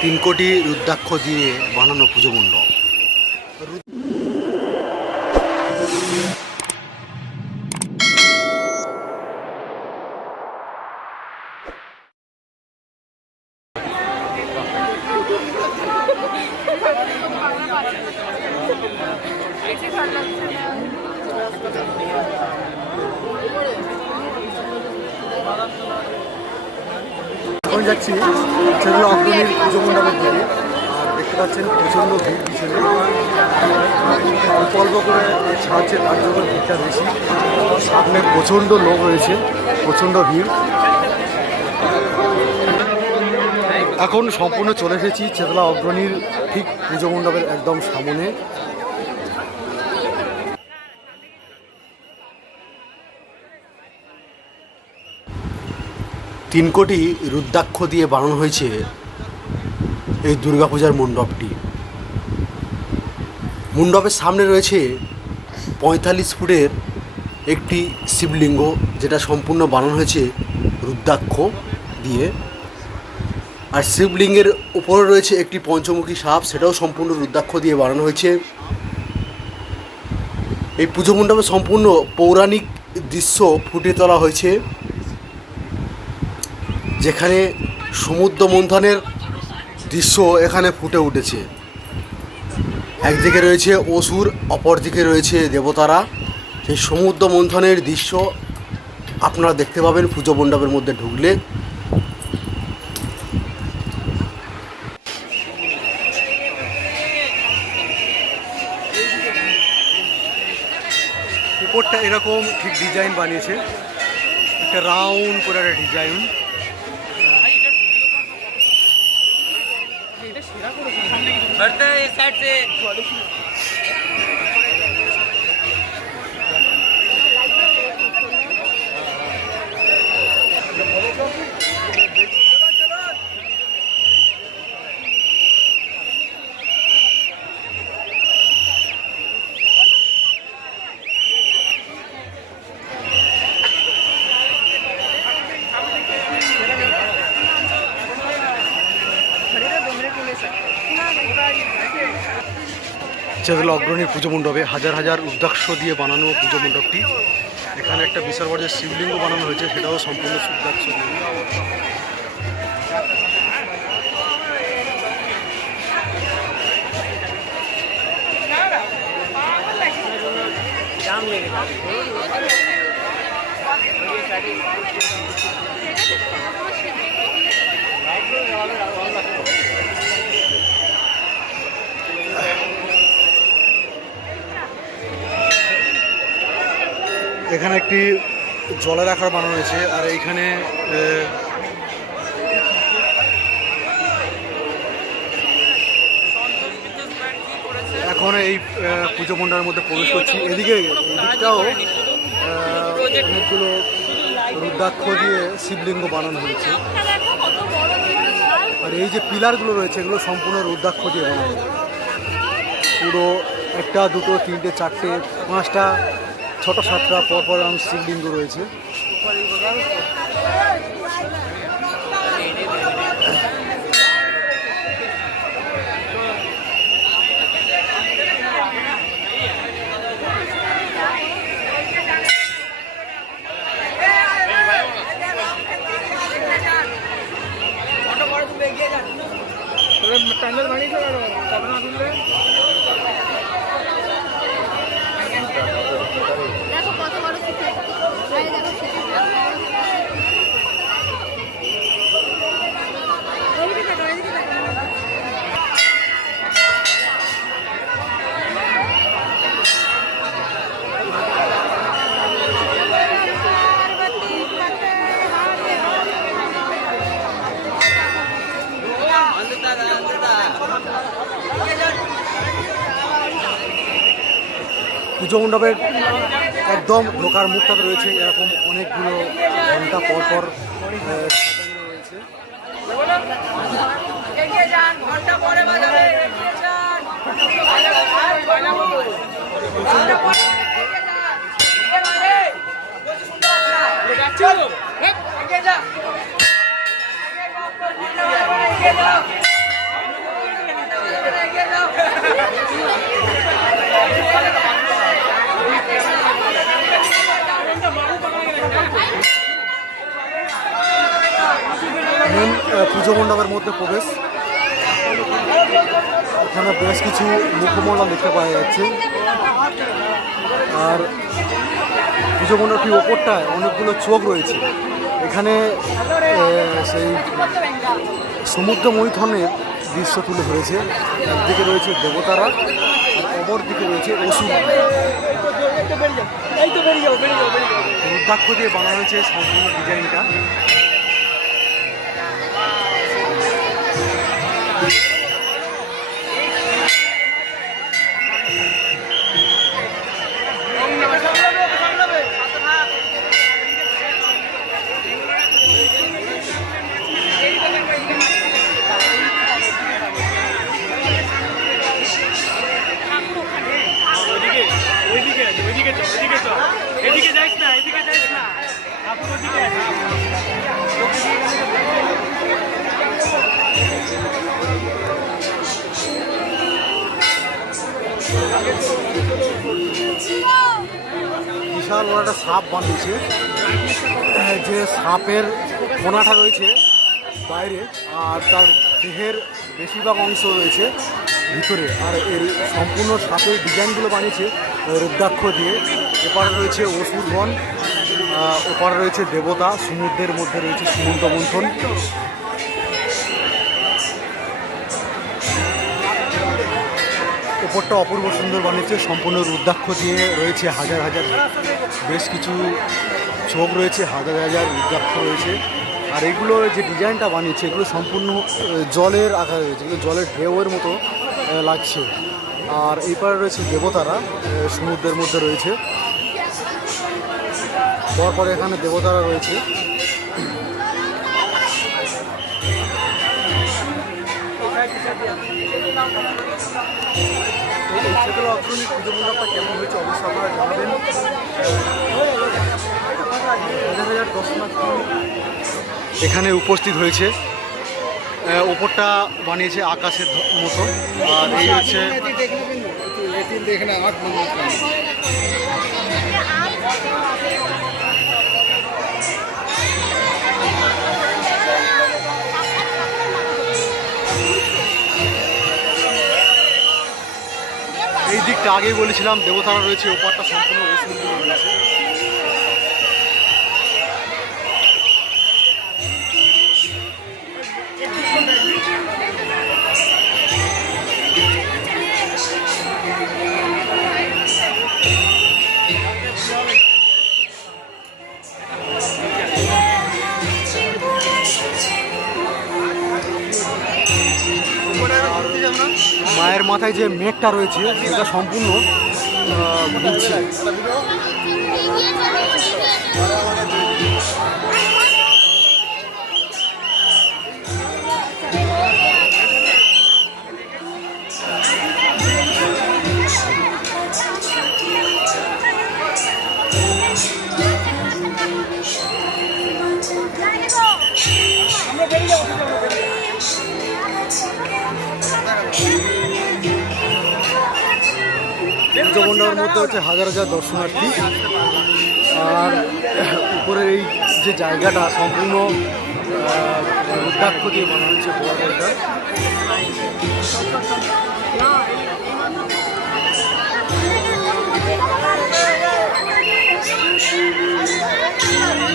তিন কোটি রুদ্রাক্ষ দিয়ে বানানো পুজো মণ্ডপ। যাচ্ছি, সেগুলো অগ্রণীর পুজো মণ্ডপের দিকে। দেখতে পাচ্ছেন প্রচণ্ড ভিড় পিছনে। অল্প অল্প করে ছাড়ছে তার জন্য ভিড়টা বেশি। সামনে প্রচণ্ড লোক রয়েছে, প্রচণ্ড ভিড়। এখন সম্পূর্ণ চলে এসেছি, চেতলা অগ্রণীর ঠিক পুজো মণ্ডপের একদম সামনে। তিন কোটি রুদ্রাক্ষ দিয়ে বানানো হয়েছে এই দুর্গাপূজার মণ্ডপটি। মণ্ডপের সামনে রয়েছে পঁয়তাল্লিশ ফুটের একটি শিবলিঙ্গ, যেটা সম্পূর্ণ বানানো হয়েছে রুদ্রাক্ষ দিয়ে। আর শিবলিঙ্গের উপরে রয়েছে একটি পঞ্চমুখী সাপ, সেটাও সম্পূর্ণ রুদ্রাক্ষ দিয়ে বানানো হয়েছে। এই পুজো মণ্ডপে সম্পূর্ণ পৌরাণিক দৃশ্য ফুটিয়ে তোলা হয়েছে। যেখানে সমুদ্র মন্থনের দৃশ্য এখানে ফুটে উঠেছে। একদিকে রয়েছে অসুর, অপরদিকে রয়েছে দেবতারা। সেই সমুদ্র মন্থনের দৃশ্য আপনারা দেখতে পাবেন পুজো মণ্ডপের মধ্যে ঢুকলে। উপরটা এরকম ঠিক ডিজাইন বানিয়েছে। একটা রাউন্ড করে একটা ডিজাইন बढ़ते इस साइड से। যেগুলো অগ্রণী পুজো মণ্ডপে হাজার হাজার রুদ্রাক্ষ দিয়ে বানানো পুজো মণ্ডপটি। এখানে একটা বিশাল বড় যে শিবলিঙ্গ বানানো হয়েছে, সেটাও সম্পূর্ণ দিয়ে। এখানে একটি জলে রাখার বানানো হয়েছে, আর এইখানে এখন এই পুজো মণ্ডপের মধ্যে প্রবেশ করছি। এদিকে, এদিকটাও অনেকগুলো রুদ্রাক্ষ দিয়ে শিবলিঙ্গ বানানো হয়েছে। আর এই যে পিলারগুলো রয়েছে, এগুলো সম্পূর্ণ রুদ্রাক্ষ দিয়ে বানানো পুরো একটা, দুটো, তিনটে, চারটে, পাঁচটা ছোট সাতটা পরপর এবং শিবলিঙ্গ রয়েছে। পুজো মণ্ডপের একদম ঢোকার মুখটাতে রয়েছে এরকম অনেকগুলো ঘণ্টা পর পর রয়েছে এগিয়ে যান। পুজো মণ্ডপের মধ্যে প্রবেশ। এখানে বেশ কিছু মুখমণ্ডল দেখতে পাওয়া যাচ্ছে। আর পুজো মণ্ডপটির ওপরটায় অনেকগুলো চোখ রয়েছে। এখানে সেই সমুদ্র মৈথনের দৃশ্য তুলে ধরেছে। একদিকে রয়েছে দেবতারা আর অপর দিকে রয়েছে অসুর। রুদ্রাক্ষ দিয়ে বানানো হয়েছে সম্পূর্ণ ডিজাইনটা। এদিকে যাইস না এদিকে যাইস না। ঠাকুর ওদিকে। বিশাল বড় একটা সাপ বানিয়েছে। যে সাপের কোনাটা রয়েছে বাইরে, আর তার দেহের বেশিরভাগ অংশ রয়েছে ভিতরে। আর এর সম্পূর্ণ সাপের ডিজাইনগুলো বানিয়েছে রুদ্রাক্ষ দিয়ে। এপারে রয়েছে অসুরগণ ওপারে রয়েছে দেবতা, সমুদ্রের মধ্যে রয়েছে সুমন্ত মন্থন। ওপরটা অপূর্ব সুন্দর বানিয়েছে, সম্পূর্ণ রুদ্রাক্ষ দিয়ে রয়েছে, হাজার হাজার বেশ কিছু চোখ রয়েছে, হাজার হাজার রুদ্রাক্ষ রয়েছে। আর এগুলো যে ডিজাইনটা বানিয়েছে, এগুলো সম্পূর্ণ জলের আকারে রয়েছে, এগুলো জলের ঢেউয়ের মতো লাগছে। আর এই পারে রয়েছে দেবতারা সমুদ্রের মধ্যে রয়েছে। পরপর এখানে দেবতারা রয়েছে। কেমন হয়েছে আপনারা জানাবেন এখানে উপস্থিত হয়েছে। ওপরটা বানিয়েছে আকাশের মতো। আর এই হচ্ছে এই দিকটা আগেই বলেছিলাম দেবতারা রয়েছে ওপারটা সম্পূর্ণ রয়েছে। মাথায় যে মেঘটা রয়েছে সেটা সম্পূর্ণ আহ, মণ্ডপের মধ্যে হচ্ছে হাজার হাজার দর্শনার্থী আর উপরের এই যে জায়গাটা সম্পূর্ণ রুদ্রাক্ষ দিয়ে বানানো হচ্ছে you.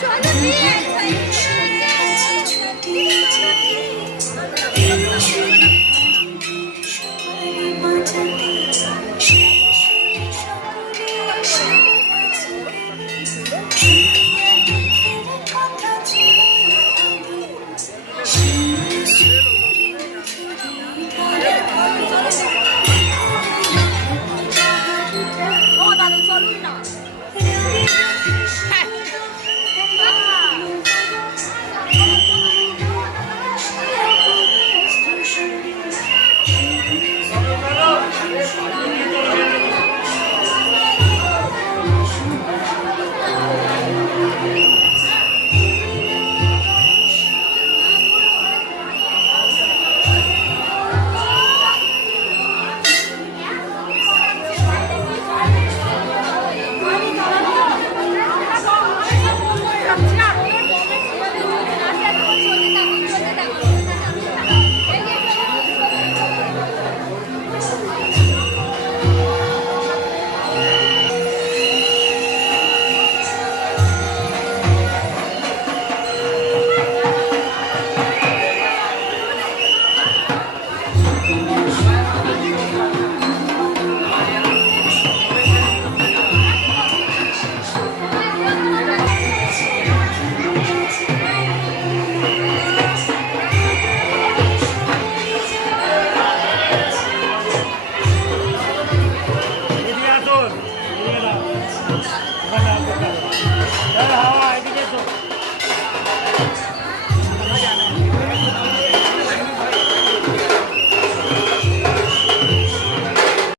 转런面그게제 일.